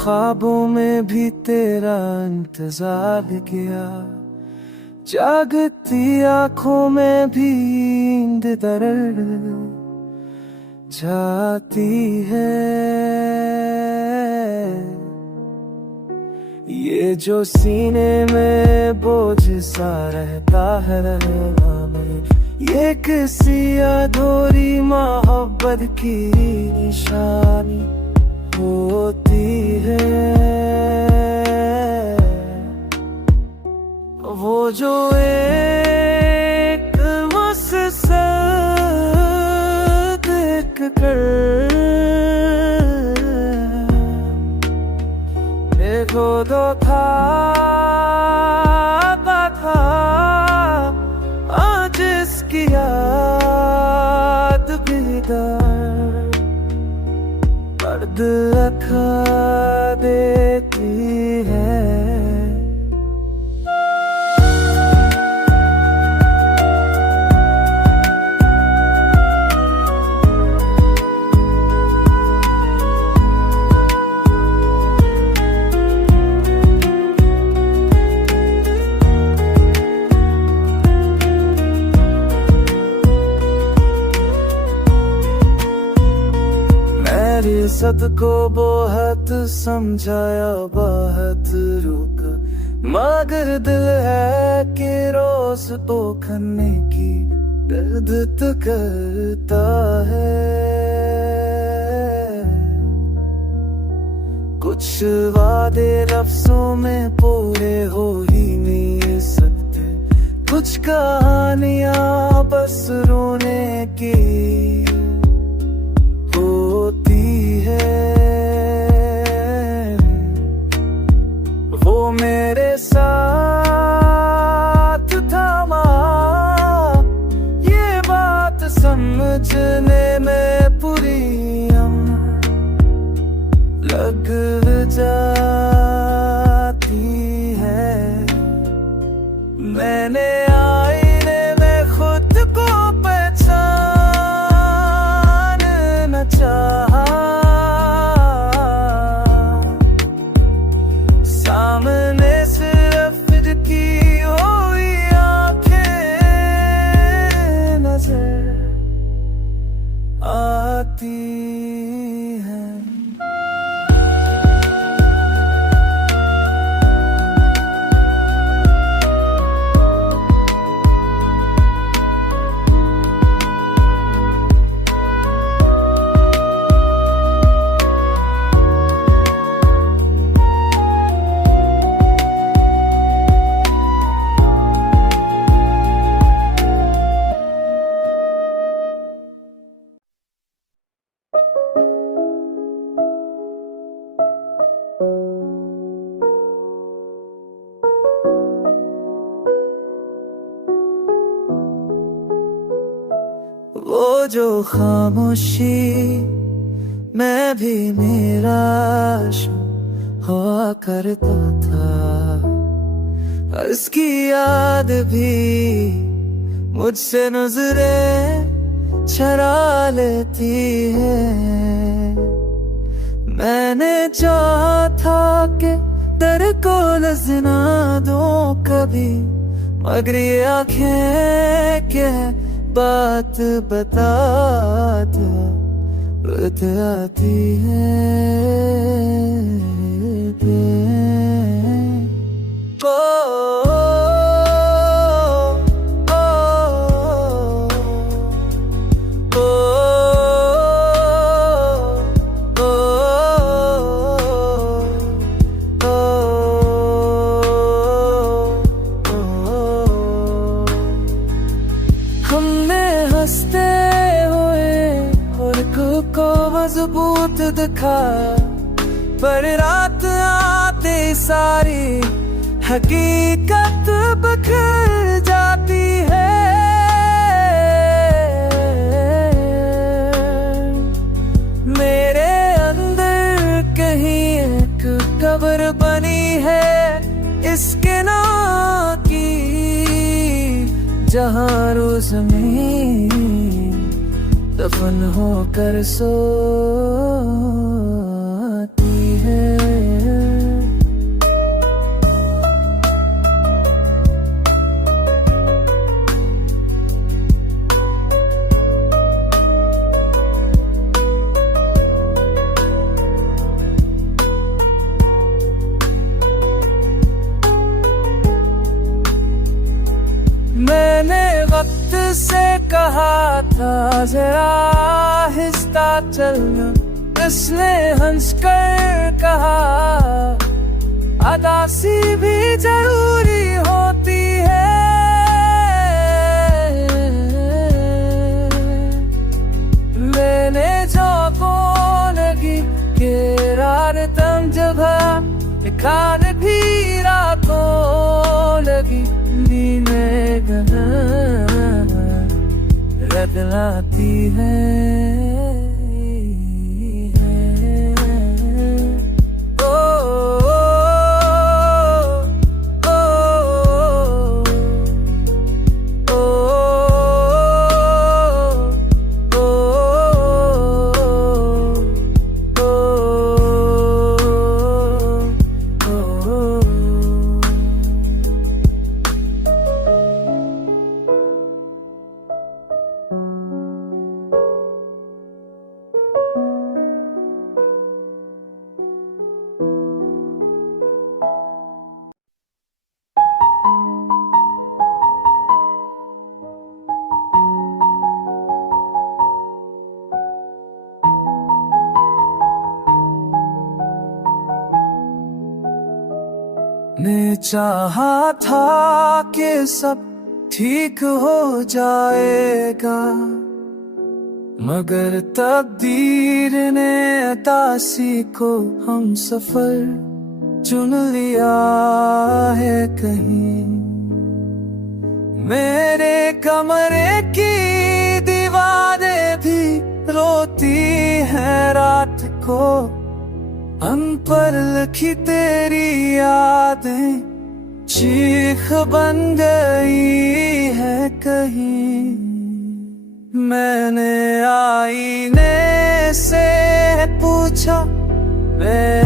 ख्वाबों में भी तेरा इंतजार किया, जागती आंखों में भी नींद दरड़ जाती है। ये जो सीने में बोझ सा रहता है में, ये किसी अधूरी मोहब्बत की निशानी होती है। वो जो एक मुझसे देख कर देखो दो था आज इसकी याद बेदार दर्द रखा देती है। सत को बहुत समझाया बहुत रुका, मगर दिल है कि रोज तो करने की दर्द तो करता है। कुछ वादे लफ्जों में पूरे हो ही नहीं सकते, कुछ कहानियां बस रोने की होती है। वो मेरे साथ थामा, ये बात समझने में पूरी लग जाती है। मैंने आईने में खुद को पहचान न चाहा, सामने सिर्फ की हुई आंखें नजर आती हैं। वो जो खामोशी मैं भी निराश हुआ करता था, उसकी याद भी मुझसे नजरें चरा लेती है। मैंने चाहा था कि दर को लजना दूं कभी, मगर ये आंखें क्या बात बताती है। ओ, ओ, ओ, ओ, हमने हंसते हुए खुद को मजबूत दिखा, पर रात आते सारी हकीकत बिखर जाती है। मेरे अंदर कहीं एक कब्र बनी है इसके नाम की, जहाँ रोज में दफन होकर सोती है। वक्त से कहा था जरा आहिस्ता चलना, इसने हंस कर कहा अदासी भी जरूरी होती है। मैंने जो लगी के रातम जगह खान भी रातों लगी नींदें रतलाती है। ने चाहा था कि सब ठीक हो जाएगा, मगर तकदीर ने अतासी को हम सफर चुन लिया है कहीं। मेरे कमरे की दीवारें भी रोती हैं रात को, हम पर लिखी तेरी यादें चीख बन गई है कहीं। मैंने आईने से पूछा मैं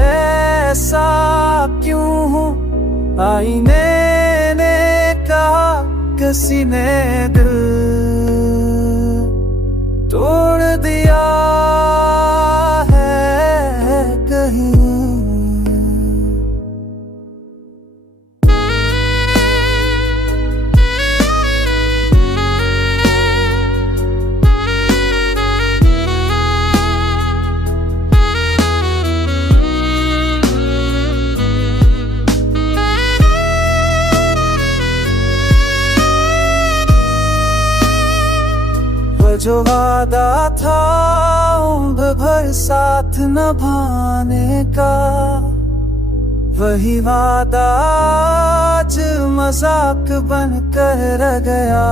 ऐसा क्यों हूँ, आईने ने कहा किसी ने दिल तोड़ दिया जो वादा था उम्र भर साथ निभाने का, वही वादा आज मजाक बनकर रह गया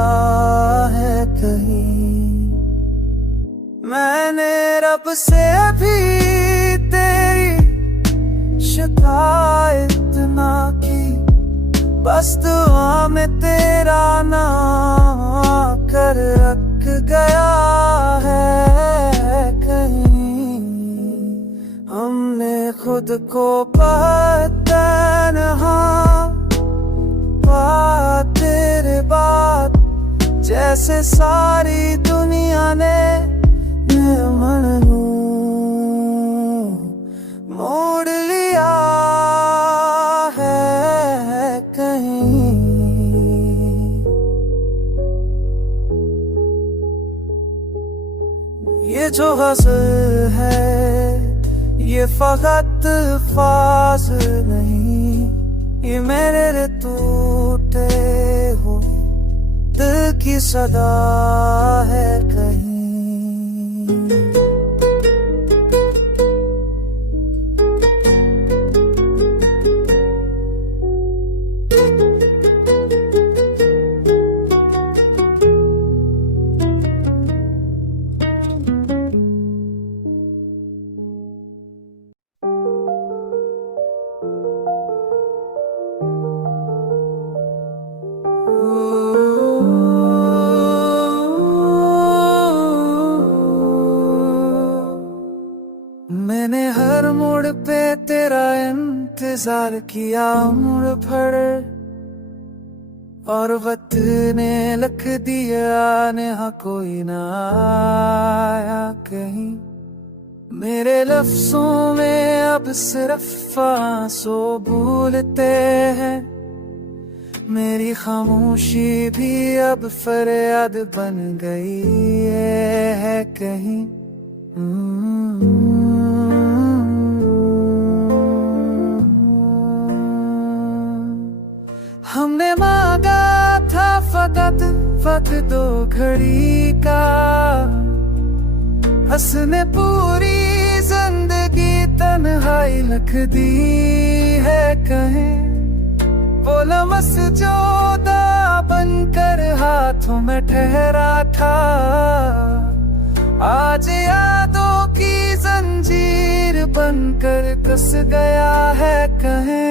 है कहीं। मैंने रब से भी तेरी शिकायत ना की, बस दुआ में तेरा नाम कर रख गया है कहीं। हमने खुद को तन्हा बात तेरे बात जैसे सारी दुनिया ने मन मोड़ लिया है कहीं। ये जो गज़ल है ये फकत फाज नहीं, ये मेरे टूटे हो दिल की सदा है कहीं। मैंने हर मोड़ पे तेरा इंतजार किया उम्र भर, और वक्त ने लिख दिया नेहा कोई ना आया कहीं। मेरे लफ्जों में अब सिर्फ आंसू भूलते हैं, मेरी खामोशी भी अब फरियाद बन गई है कहीं। हमने मांगा था फकत वक्त दो घड़ी का, हंसने पूरी जिंदगी तन्हाई रख दी है कहीं। वो लम्स जो बनकर हाथों में ठहरा था, आज यादों की जंजीर बनकर कस गया है कहीं।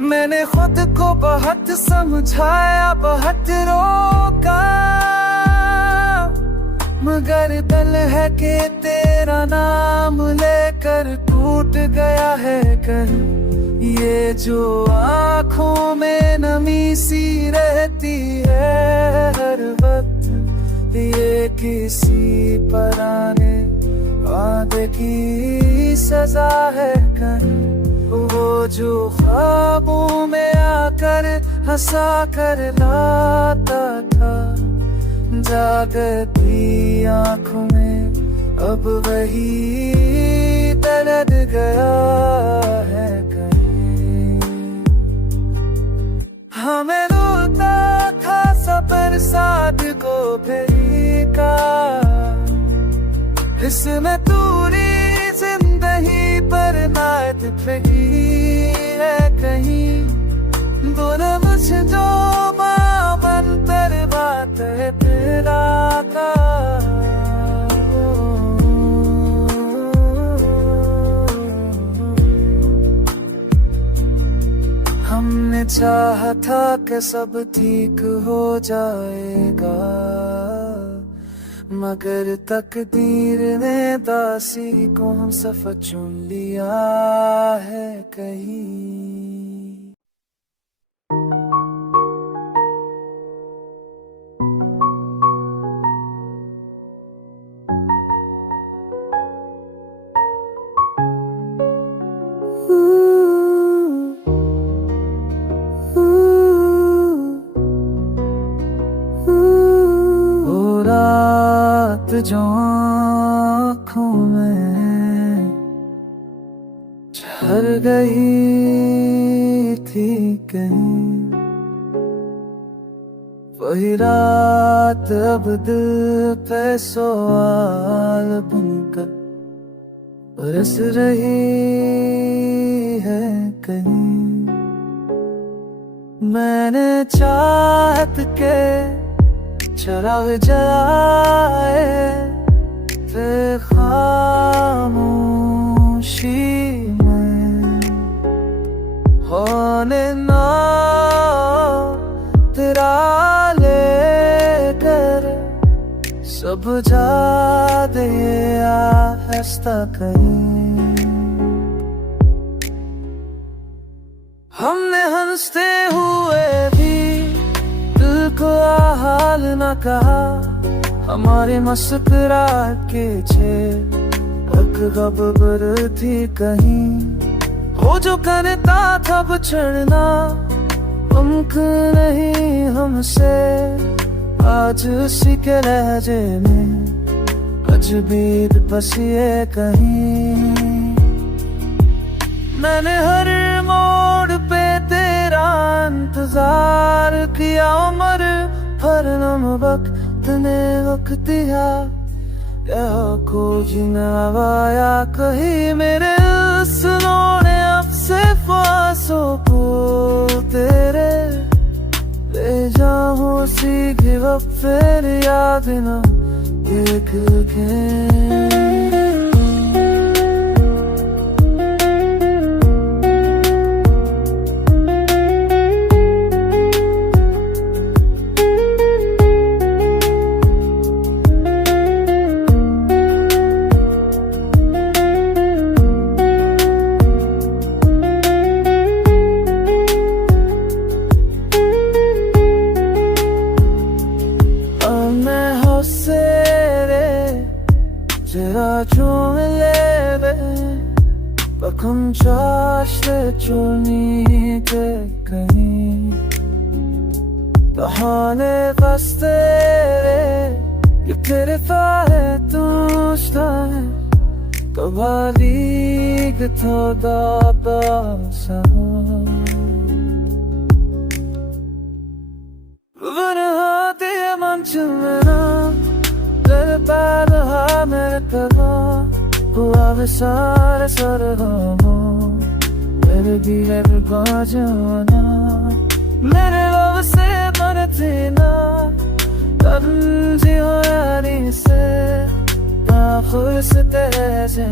मैंने खुद को बहुत समझाया, बहुत रोका, मगर दिल है कि तेरा नाम लेकर टूट गया है कहीं। ये जो आँखों में नमी सी रहती है हर वक्त, ये किसी पुराने वादे की सजा है कहीं। वो जो ख्वाबों में आकर हंसा कर लाता था, जागती आँखों में अब वही दर्द गया है कहीं। हमें रोता था सबर साथ को फेरी का, इसमें दूरी जिंदगी पर नायत रही है कहीं। दोनों मुझे जो बनतर बात है तेरा का। हमने चाहा था कि सब ठीक हो जाएगा, मगर तकदीर ने दासी को हम सफर चुन लिया है कहीं। जो आँखों में झर गई थी कहीं, वही रात अब दिल पे सवाल बनकर बरस रही है कहीं। मैंने चाहत के चराग जलाए फिर खामोशी में, होने ना तेरा लेकर सब जा दे आहिस्ता कहीं। हमने हंसते हुए भी दिल को हाल न कहा, हमारे मुस्कुराहट के खबर थी कहीं। हो जो करता था बिछड़ना मुमकिन नहीं हमसे, आज उसी के लहजे में अजबीत बसिए कहीं। मैंने हर मोड़ पे तेरा इंतजार किया, उम्र भर नम वक्त ने वक्त दिया, कोई न आया कहीं। मेरे सुनोने अब से ख्वासों को तेरे ले जाऊं सीधे वक्त फिर याद न देख के। cümleve Bakın çaşlı çölni tek kहीं बहाने बसते ये फिरता है तुझता है कबालीग थोड़ा पासा वरहाते मंचलना दिल पर हा मेरे तवा हुआ विसार सरगमो मेरे दिल का जाना मेरे लव से मरती ना तंजी हो यारी से खुश तेरे से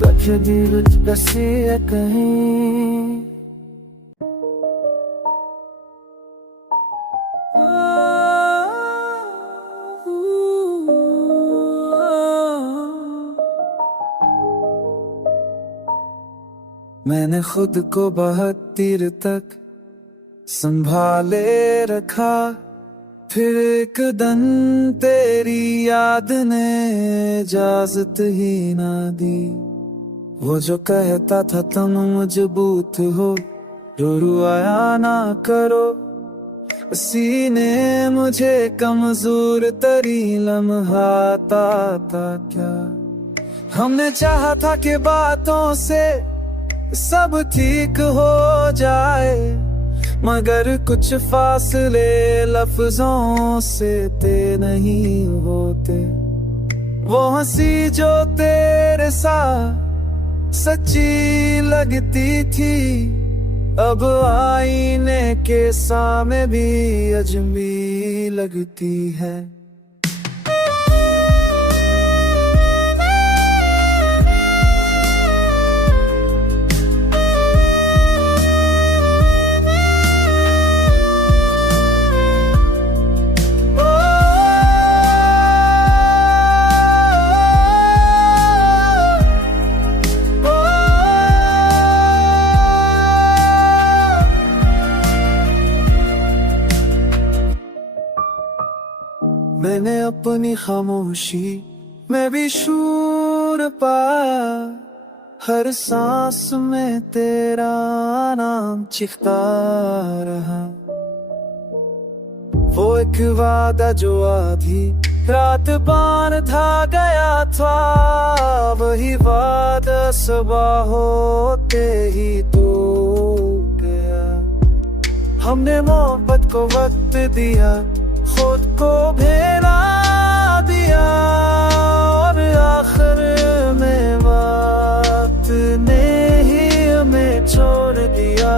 बच दिल बसी है कहीं मैंने खुद को 72 तक संभाले रखा फिर एक दिन तेरी याद ने इजाजत ही ना दी वो जो कहता था तुम मजबूत हो रो आया ना करो सीने मुझे कमजोर तरी लम्हाता था क्या हमने चाहा था कि बातों से सब ठीक हो जाए मगर कुछ फासले लफ्जों से तय नहीं होते वो हंसी जो तेरे साथ सच्ची लगती थी अब आईने के सामने भी अजमी लगती है मैंने अपनी खामोशी में भी शूर पाया हर सांस में तेरा नाम चिखता रहा वो एक वादा जो आधी रात बांधा गया था वही वादा सुबह होते ही तो गया हमने मोहब्बत को वक्त दिया खुद को भेला दिया और आखिर में वक्त ने ही हमें छोड़ दिया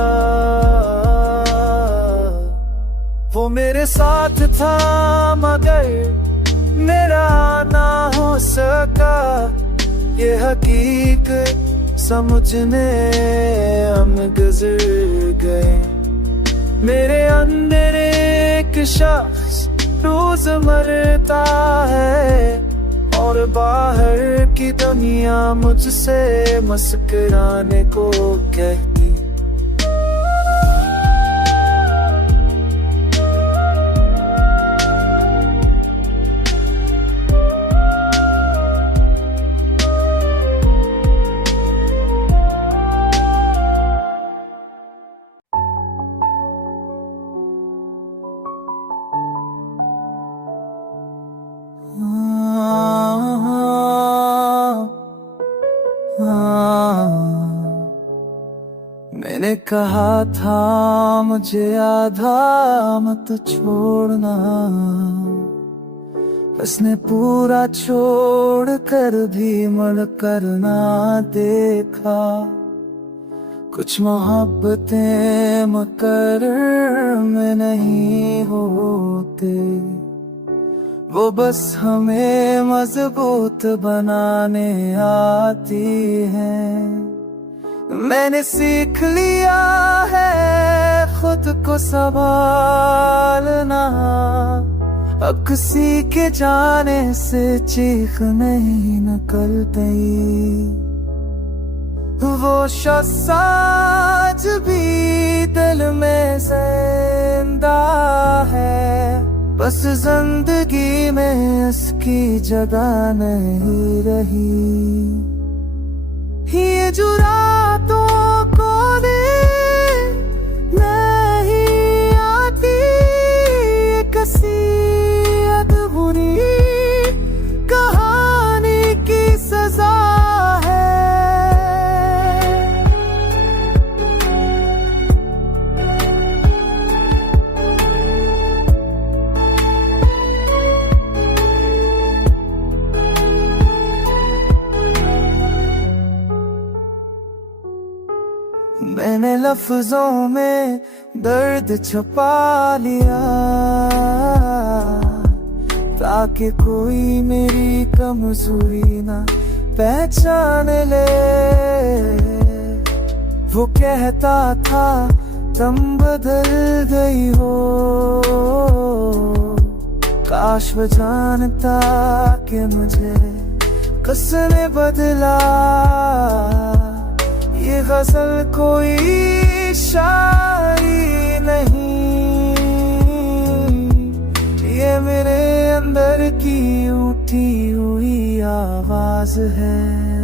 वो मेरे साथ था मगर मेरा ना हो सका ये हकीकत समझने हम गुजर गए मेरे अंदर एक शख्स रोज मरता है और बाहर की दुनिया मुझसे मुस्कुराने को कहती मैंने कहा था मुझे आधा मत छोड़ना उसने पूरा छोड़ कर भी मुड़ कर ना देखा कुछ मोहब्बतें मुकर्रर में नहीं होते वो बस हमें मजबूत बनाने आती हैं मैंने सीख लिया है खुद को संभालना अब किसी के जाने से चीख नहीं निकलती वो शख्स आज भी दिल में जिंदा है बस जिंदगी में इसकी जगह नहीं रही। ये जो रातों को नहीं आती, कसी अधूरी कहानी की सजा है। मैंने लफ्जों में दर्द छुपा लिया, ताकि कोई मेरी कमजोरी ना पहचान ले। वो कहता था तुम बदल गई हो, काश वो जानता कि मुझे किसने बदला। ये गजल कोई शायरी नहीं, ये मेरे अंदर की उठी हुई आवाज है।